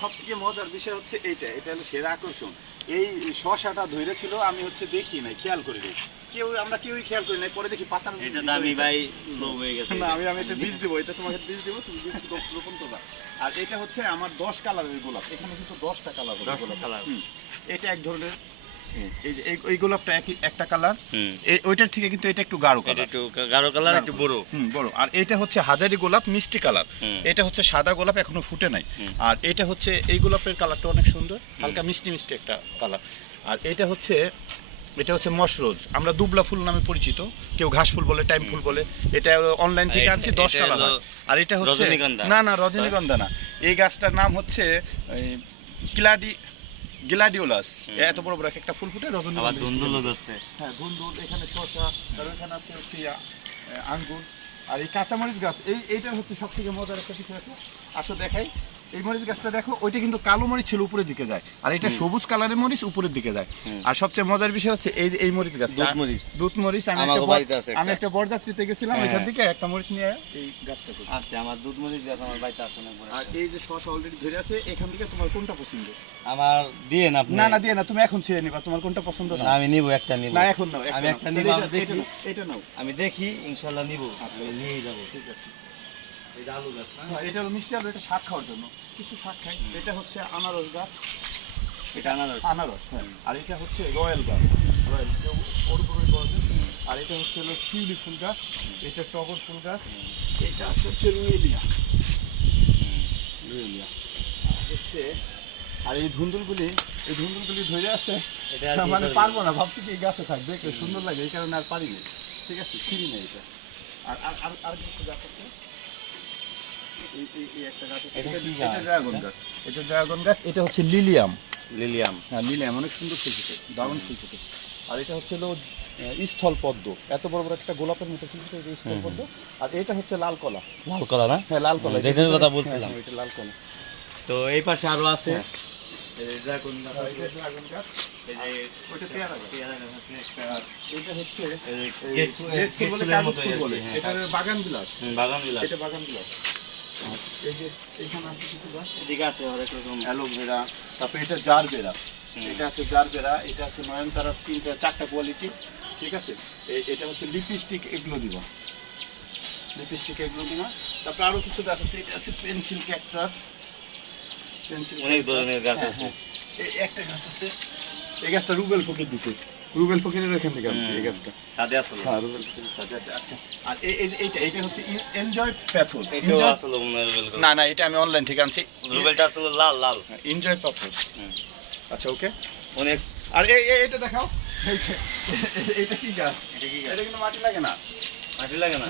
সবথেকে মজার বিষয় হচ্ছে এটা হলো সেরা আকর্ষণ। এই শশাটা ধরেছিল, আমি দেখি নাই, খেয়াল করি নাই, আমরা কেউই খেয়াল করি নাই। পরে দেখি পাতা, এটা দামি ভাই, লোভ হয়ে গেছে। না, আমি এটা বীজ দেবো, এটা তোমাকে বীজ দেবো, তুমি বীজ রোপণ করবা। আর এটা হচ্ছে আমার 10 কালারের গোলাপ, এখানে কিন্তু 10টা কালার, 10টা কালার। এটা এক ধরনের, এই গোলাপটা একটা কালার, ওইটার থেকে কিন্তু এটা একটু গাঢ় কালার, একটু গাঢ় কালার, একটু বড় বড়। আর এটা হচ্ছে হাজারি গোলাপ, মিষ্টি কালার। এটা হচ্ছে সাদা গোলাপ, এখনো ফুটে নাই। আর এটা হচ্ছে এই গোলাপের কালারটা অনেক সুন্দর, হালকা মিষ্টি মিষ্টি একটা কালার। আর এটা হচ্ছে মশরোজ, আমরা দুবলা ফুল নামে পরিচিত, কেউ ঘাস ফুল বলে, টাইম ফুল বলে। এটা অনলাইন থেকে আনছি, 10 কালার। আর এটা হচ্ছে না রজনীগন্ধা না, এই গাছটার নাম হচ্ছে গ্লাডিওলাস। এত বড় বড় একটা ফুল ফুটে, রজনীগন্ধা। হ্যাঁ, ধুন্দুল, এখানে শসা, আর ওখানে আছে হচ্ছে আঙ্গুর। আর এই কাঁচামরিচ গাছ, এইটার হচ্ছে সব থেকে মজার একটা বিষয় আছে, আসো দেখাই। এই মরিচ গাছটা দেখো, ওইটা কিন্তু কালো মরিচ ছিল, উপরের দিকে যায়, আর এটা সবুজ কালারের মরিচ উপরের দিকে যায়। আর সবচেয়ে মজার বিষয় হচ্ছে এই মরিচ গাছটা, দুধ মরিচ। আমি একটা বরযাত্রীতে গেছিলাম, ওইখান থেকে একটা মরিচ নিয়ে এই গাছটা আছে। আমার দুধ মরিচ গাছ আমার বাড়িতে আছে না। আর এই যে শসা অলরেডি ধরে আছে, এখান থেকে তোমার কোনটা পছন্দ? আমার দিয়ে না, না দিয়ে না, তুমি এখন ছিঁড়ে নিবা, তোমার কোনটা পছন্দ? না, আমি নিব, একটা নিব। না, এখন নাও, আমি একটা নিব, এটা নাও, আমি দেখি, ইনশাআল্লাহ নিব, আমি নিয়ে যাব। ঠিক আছে। এটা আলু গাছ, এটা হলো মিষ্টি আলু, এটা শাক খাওয়ার জন্য, কিছু শাক খাই। এটা হচ্ছে আনারস গাছ, এটা আনারস। হ্যাঁ। আর এটা হচ্ছে রয়্যাল গাছ, রয়্যাল, কেউ ওর উপরে বলে। আর এটা হচ্ছে শিউলি ফুল গাছ, এটা টগর ফুল গাছ, এটা হচ্ছে রুয়েলিয়া। হচ্ছে, আর এই ধুন্দুলগুলি ধরে আছে, মানে পারবো না, ভাবছি কি এই গাছে থাকবে, সুন্দর লাগে, এই কারণে আর পারি না। ঠিক আছে, ছিঁড়ি না এটা। আর কিছু গাছ আছে, ড্রাগন গাছ, এটা হচ্ছে লিলিয়াম। হ্যাঁ, লিলিয়াম অনেক সুন্দর ফুলছে, দারুণ ফুলছে। আর এটা হচ্ছে স্থল পদ্ম, এত বড় বড় একটা গোলাপের মতো ফুলছে, স্থল পদ্ম। আর এটা হচ্ছে লাল কলা না? হ্যাঁ, লাল কলা, যেটার কথা বলছিলাম, এটা লাল কলা। তো এই পাশে আরো আছে ড্রাগন গাছ, ওইটা পেয়ারা গাছ। এটা হচ্ছে এটা বাগান বিলাস। এটা বাগান বিলাস। এই যে এখানে আছে কিছু গাছ, এদিকে আছে অনেক রকম অ্যালোভেরা, তারপরে এটা জারবেরা, এটা আছে জারবেরা, এটা আছে নয়নতারা, 4টা কোয়ালিটি। ঠিক আছে, এটা হচ্ছে লিপস্টিক, এগুলো দিবা, তারপরে আরো কিছু গাছ আছে, এটা আছে পেন্সিল ক্যাকটাস, অনেক ধরনের গাছ আছে। একটা গাছ আছে, এই গাছটা রুবেল ফকির দিছে, রুবেল ফকিরের এখান থেকে আনছি এই গাছটা, ছাদে আসলে। হ্যাঁ, রুবেল ফকিরের ছাদে আছে। আচ্ছা, আর এইটা হচ্ছে এনজয় প্যাথর। এটাও আসলে রুবেল, না, এটা আমি অনলাইন থেকে আনছি। রুবেলটা আসলে লাল। এনজয় প্যাথর। আচ্ছা, ওকে। অনেক। আর এটা দেখাও, এটা কি গাছ? এটা কিন্তু মাটি লাগে না,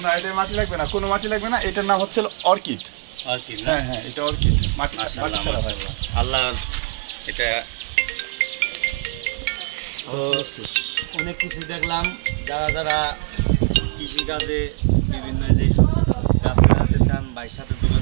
না, এটা মাটি লাগবে না, কোনো মাটি লাগবে না। এটার নাম হচ্ছে অর্কিড। হ্যাঁ, এটা অর্কিড, মাটি ছাড়া হয়। আল্লাহ, এটা অনেক কিছু দেখলাম। যারা কৃষি কাজে বিভিন্ন যেসব গাছ লাগাতে চান, ভাইয়ের সাথে যোগাযোগ